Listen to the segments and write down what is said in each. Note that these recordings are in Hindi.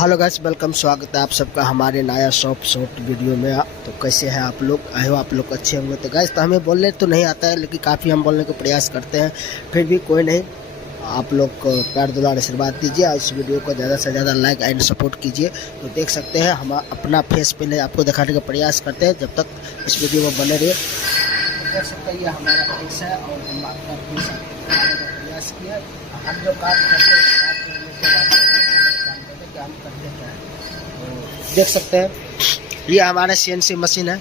हेलो गाइस, वेलकम, स्वागत है आप सबका हमारे नया शॉर्ट वीडियो में। तो कैसे हैं आप लोग? आई हो आप लोग अच्छे होंगे। तो गाइस, तो हमें बोलने तो नहीं आता है, लेकिन काफ़ी हम बोलने का प्रयास करते हैं। फिर भी कोई नहीं, आप लोग को प्यार दुलार आशीर्वाद दीजिए और इस वीडियो को ज़्यादा से ज़्यादा लाइक एंड सपोर्ट कीजिए। तो देख सकते हैं हम अपना फेस पहले आपको दिखाने का प्रयास करते हैं, जब तक इस वीडियो में बने रहिए। तो देख सकते हैं ये हमारा फेस है और हम अपना फेस आपको दिखाने का प्रयास किया। हम जो काम करते हैं स्टार्ट करने के बाद हम करते क्या है, तो देख सकते हैं ये हमारा CNC मशीन है,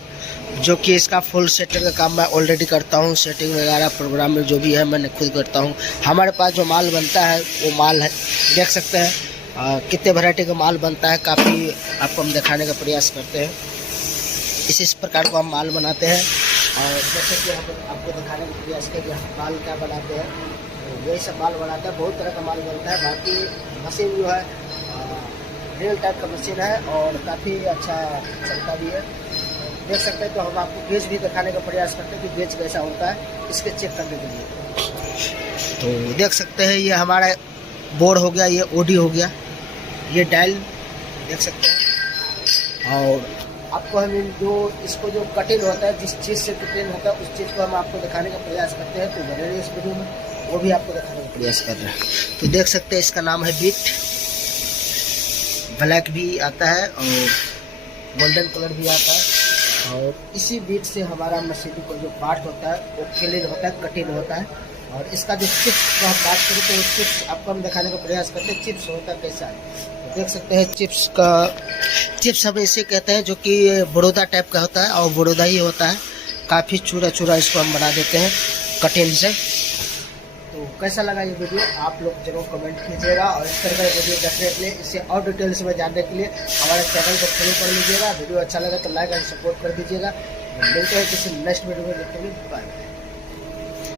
जो कि इसका फुल सेटिंग का काम मैं ऑलरेडी करता हूँ। सेटिंग वगैरह प्रोग्राम में जो भी है मैंने खुद करता हूँ। हमारे पास जो माल बनता है वो माल है, देख सकते हैं कितने वैरायटी का माल बनता है। काफ़ी आपको हम दिखाने का प्रयास करते हैं। इस प्रकार को हम माल बनाते हैं और जैसे कि हम आपको दिखाने का प्रयास करें कि हम माल क्या बनाते हैं, तो यही सब माल बनाते हैं। बहुत तरह का माल बनता है। बाकी मशीन जो है रियल टाइप का मशीन है और काफ़ी अच्छा चलता भी है। देख सकते हैं। तो हम आपको गेज भी दिखाने का प्रयास करते हैं कि गेज कैसा होता है, इसके चेक करने के लिए। तो देख सकते हैं ये हमारा बोर्ड हो गया, ये OD हो गया, ये डायल देख सकते हैं। और आपको हम जो इसको जो कटिंग होता है, जिस चीज़ से कटिंग होता है उस चीज़ को हम आपको दिखाने का प्रयास करते हैं। तो बने रहिए इस वीडियो में, वो भी आपको दिखाने का प्रयास कर रहे हैं। तो देख सकते हैं इसका नाम है बीट। ब्लैक भी आता है और गोल्डन कलर भी आता है। और इसी बीट से हमारा मशीन को जो पार्ट होता है वो क्लीन होता है, कटिंग होता है। और इसका जो चिप्स को हम बात करें तो चिप्स आपको हम दिखाने का प्रयास करते हैं। चिप्स होता कैसा है, तो देख सकते हैं चिप्स हम इसे कहते हैं, जो कि बड़ौदा टाइप का होता है और बड़ौदा ही होता है। काफ़ी चूरा चूरा इसको हम बना देते हैं कटिंग से। तो कैसा लगा ये वीडियो आप लोग जरूर कमेंट कीजिएगा और इस तरह का वीडियो देखने के लिए, इससे और डिटेल्स में जानने के लिए हमारे चैनल को फॉलो कर लीजिएगा। वीडियो अच्छा लगा तो लाइक एंड सपोर्ट कर दीजिएगा। मिलते हैं किसी नेक्स्ट वीडियो में, देखते हुए बाय।